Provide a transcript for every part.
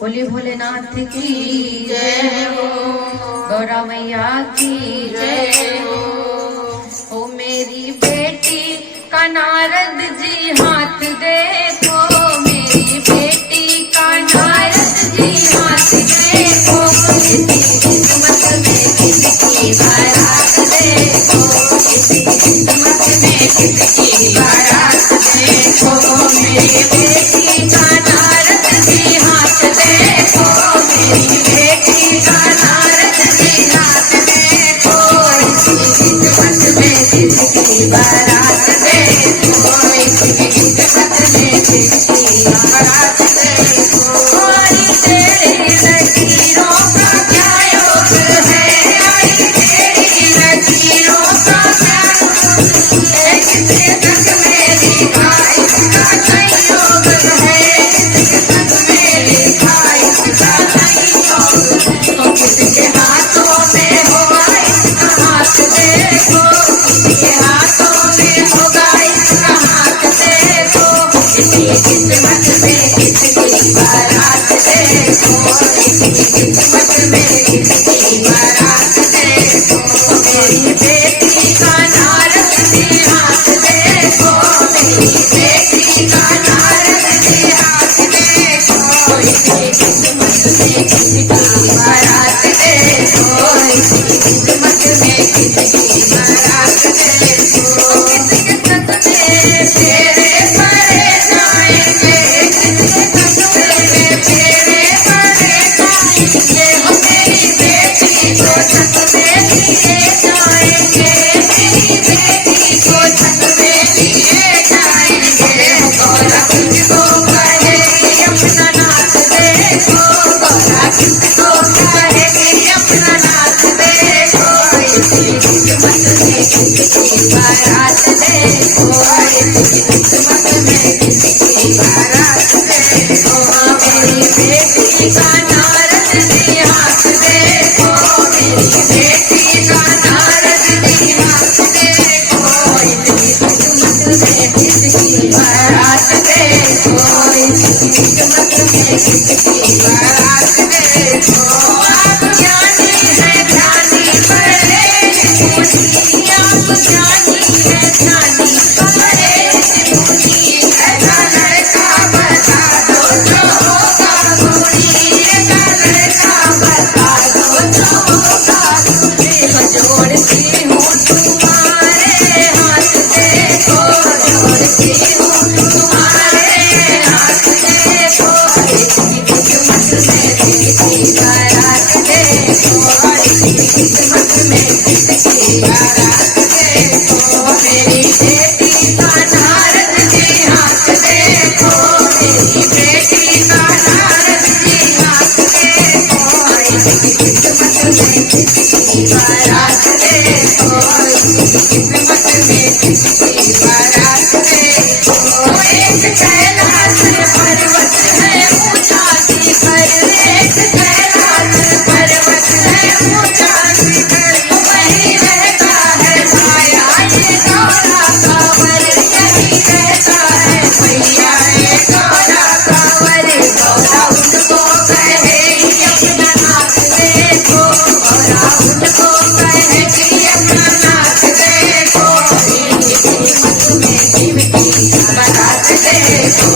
बोले भोलेनाथ की जय हो, गौरा मैया की जय हो। ओ मेरी बेटी का नारद जी हाथ देखो, मेरी बेटी का नारद जी हाथ देखो, किस्मत में किसकी बारात देखो, किस्मत में किसकी बारात देखो। मेरी बेटी का नारद जी हाथ देखो, मेरी बेटी का नारद जी हाथ देखो, किस्मत में किसकी बारात देखो, किस्मत में किसकी बारात देखो। आई तेरी लकीरों का क्या योग है, आई तेरी लकीरों का क्या योग है, किसके संग में लिखा इसका संयोग है, किसके संग में लिखा इसका संयोग। तो किसके हाथों में होगा इसका हाथ देखो, किसके हाथों में होगा इसका हाथ देखो, इसकी किस्मत में किसकी बारात देखो, इसकी किस्मत में किसकी बारात देखो। मेरी बेटी का नारद जी हाथ देखो, मेरी बेटी का नारद जी हाथ देखो, इसकी किस्मत में किसकी बारात देखो, इसकी किस्मत में किसकी बारात देखो। किसके संग में फेरे पड़े जाएंगे, किसके संग में फेरे पड़े जाएंगे, हो मेरी बेटी को छत में लिए जाएंगे, मेरी बेटी को छत में लिए जाएंगे। गौरा किसको कहेगी अपना नाथ देखो, गौरा किसको कहेगी अपना नाथ देखो, इसकी किस्मत में किसकी बारात देखो, इसकी किस्मत में किसकी बारात देखो। मेरी बेटी का नारद जी हाथ देखो, मेरी बेटी का नारद जी हाथ देखो, इसकी किस्मत में किसकी बारात देखो, इसकी किस्मत में किसकी बारात देखो। आप ज्ञानी है ध्यानी बड़े मुनि, आप ज्ञानी है ध्यानी बड़े मुनि, ऐसा लड़का बता दो जो होगा गुणी, ऐसा लड़का बता दो जो होगा गुणी। जोड़ती हूँ तुम्हारे हाथ देखो, जोड़ती हूँ तुम्हारे हाथ देखो, इसकी किस्मत में किसकी बारात देखो, इसकी किस्मत में किसकी बारात देखो। मेरी बेटी का नारद जी हाथ देखो, मेरी बेटी का नारद जी हाथ देखो, इसकी किस्मत में किसकी बारात देखो, इसकी किस्मत में किसकी बारात देखो। एक कैलाश पर्वत है ऊंचा शिखर, एक कैलाश पर्वत है ऊंचा शिखर, वहीं रहता है छाया ये गौरा कांवर, यहीं रहता है भैया ये गौरा कांवर। गौरा उनको कहेगी अपना नाथ देखो, गौरा उनको कहेगी अपना नाथ देखो, इसकी किस्मत में शिव की बारात देखो,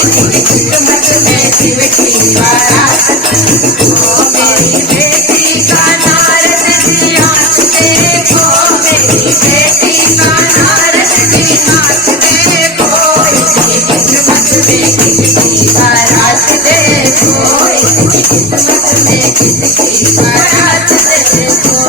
इसकी किस्मत में शिव की बारात देखो। मेरी बेटी का नारद जी हाथ देखो, मेरी बेटी का नारद जी हाथ देखो, इसकी किस्मत में किसकी बारात देखो, इसकी किस्मत में किसकी बारात देखो।